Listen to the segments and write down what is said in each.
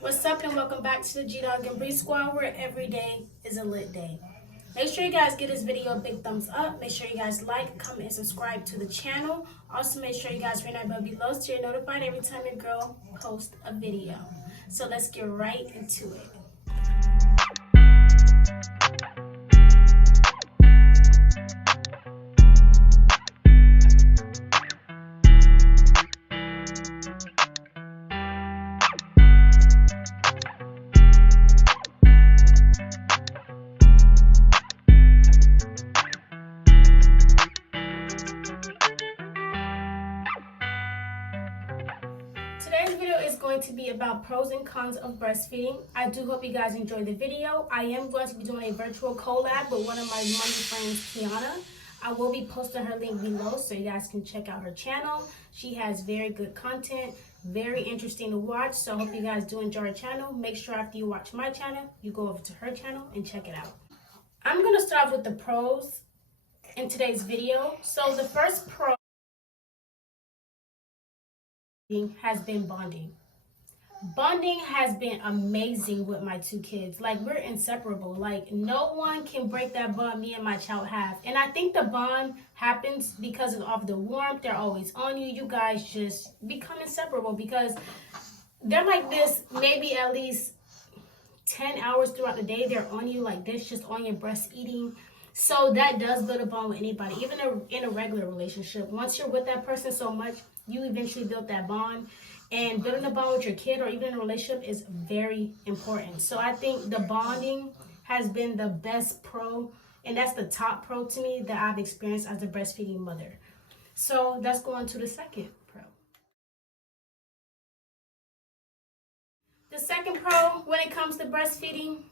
What's up and welcome back to the G-Dog and Bree Squad, where every day is a lit day. Make sure you guys give this video a big thumbs up. Make sure you guys like, comment, and subscribe to the channel. Also make sure you guys ring that bell below so you're notified every time your girl posts a video. So let's get right into it. Today's video is going to be about pros and cons of breastfeeding. I do hope you guys enjoyed the video. I am going to be doing a virtual collab with one of my money friends, Keana. I will be posting her link below so you guys can check out her channel. She has very good content, very interesting to watch. So I hope you guys do enjoy her channel. Make sure after you watch my channel, you go over to her channel and check it out. I'm going to start off with the pros in today's video. So the first pro has been bonding. Bonding has been amazing with my two kids. Like, we're inseparable. Like, no one can break that bond me and my child have. And I think the bond happens because of the warmth. They're always on you. You guys just become inseparable because they're like this maybe at least 10 hours throughout the day. They're on you like this, just on your breast eating. So that does build a bond with anybody, even in a regular relationship. Once you're with that person so much, you eventually build that bond. And building a bond with your kid or even in a relationship is very important. So I think the bonding has been the best pro, and that's the top pro to me that I've experienced as a breastfeeding mother. So let's go on to the second pro. The second pro when it comes to breastfeeding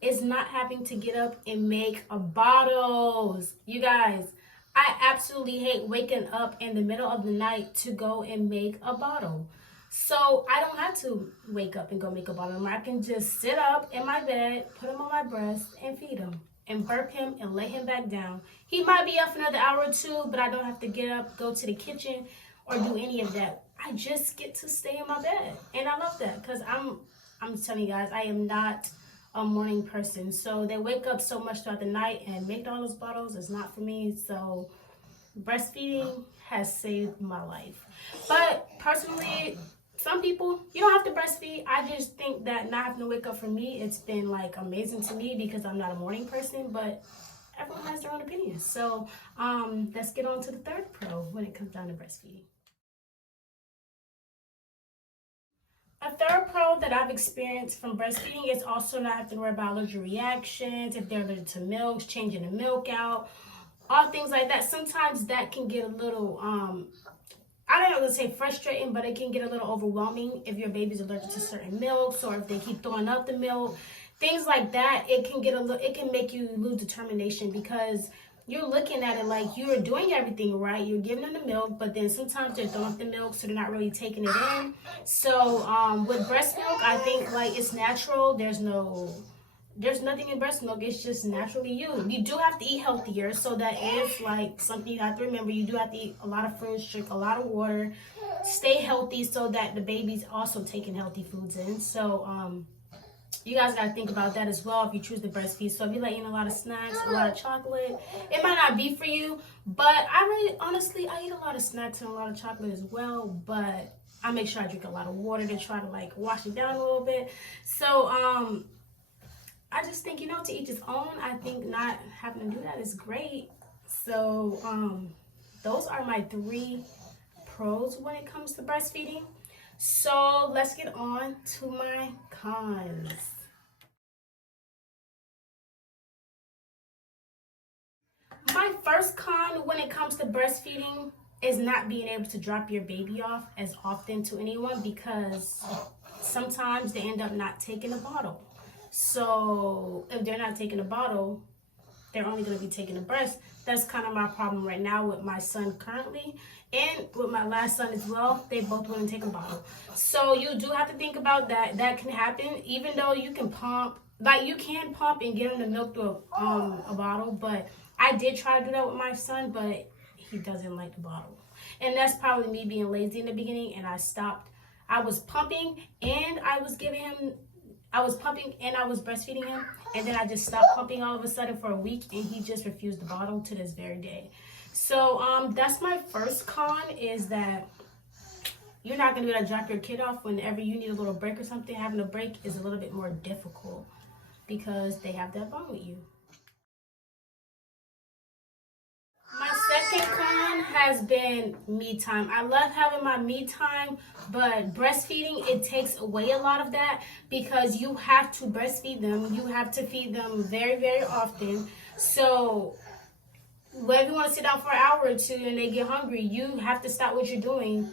is not having to get up and make bottles. You guys, I absolutely hate waking up in the middle of the night to go and make a bottle. So I don't have to wake up and go make a bottle. I can just sit up in my bed, put him on my breast, and feed him. And burp him and lay him back down. He might be up for another hour or two, but I don't have to get up, go to the kitchen, or do any of that. I just get to stay in my bed. And I love that because I'm telling you guys, I am not a morning person. So they wake up so much throughout the night and make all those bottles is not for me. So breastfeeding has saved my life. But personally, some people, you don't have to breastfeed. I just think that not having to wake up for me, it's been like amazing to me because I'm not a morning person, but everyone has their own opinions. So let's get on to the third pro when it comes down to breastfeeding. A third pro that I've experienced from breastfeeding is also not having to worry about allergy reactions, if they're allergic to milk, changing the milk out, all things like that. Sometimes that can get a little, I don't know, let's say frustrating, but it can get a little overwhelming if your baby's allergic to certain milks or if they keep throwing up the milk. Things like that, it can make you lose determination because you're looking at it like you're doing everything right. You're giving them the milk, but then sometimes they're throwing up the milk, so they're not really taking it in. So with breast milk, I think like it's natural. There's nothing in breast milk. It's just naturally you. You do have to eat healthier, so that is like something you have to remember. You do have to eat a lot of fruits, drink a lot of water, stay healthy so that the baby's also taking healthy foods in. So you guys got to think about that as well if you choose to breastfeed. So if you're like eating a lot of snacks, a lot of chocolate, it might not be for you. But honestly, I eat a lot of snacks and a lot of chocolate as well. But I make sure I drink a lot of water to try to like wash it down a little bit. So I just think, to each his own. I think not having to do that is great. So those are my 3 pros when it comes to breastfeeding. So let's get on to my cons. My first con when it comes to breastfeeding is not being able to drop your baby off as often to anyone because sometimes they end up not taking a bottle. So if they're not taking a bottle, they're only going to be taking a breast. That's kind of my problem right now with my son currently and with my last son as well. They both want to take a bottle. So you do have to think about that. That can happen even though you can pump. Like you can pump and get him the milk through a bottle. But I did try to do that with my son, but he doesn't like the bottle. And that's probably me being lazy in the beginning and I stopped I was pumping and I was breastfeeding him, and then I just stopped pumping all of a sudden for a week, and he just refused the bottle to this very day. So that's my first con, is that you're not going to be able to drop your kid off whenever you need a little break or something. Having a break is a little bit more difficult because they have that bond with you. My second con has been me time. I love having my me time, but breastfeeding, it takes away a lot of that because you have to breastfeed them. You have to feed them very, very often. So whether you want to sit down for an hour or two and they get hungry, you have to stop what you're doing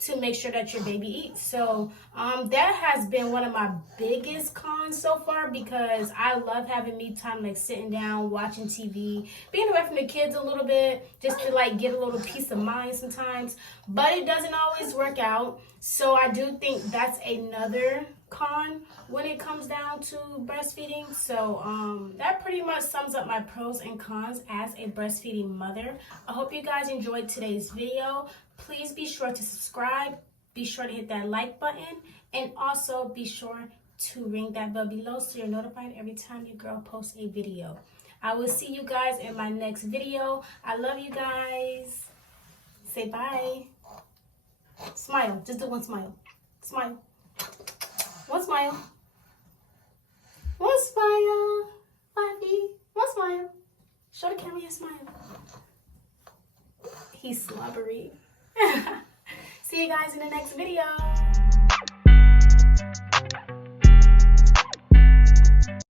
to make sure that your baby eats. So that has been one of my biggest cons so far, because I love having me time, like sitting down, watching TV, being away from the kids a little bit, just to like get a little peace of mind sometimes. But it doesn't always work out. So I do think that's another con when it comes down to breastfeeding. So that pretty much sums up my pros and cons as a breastfeeding mother. I hope you guys enjoyed today's video. Please be sure to subscribe, be sure to hit that like button, and also be sure to ring that bell below so you're notified every time your girl posts a video. I will see you guys in my next video. I love you guys. Say bye. Smile. Just do one smile. Smile. One smile. One smile. Bobby. One smile. Show the camera your smile. He's slobbery. See you guys in the next video.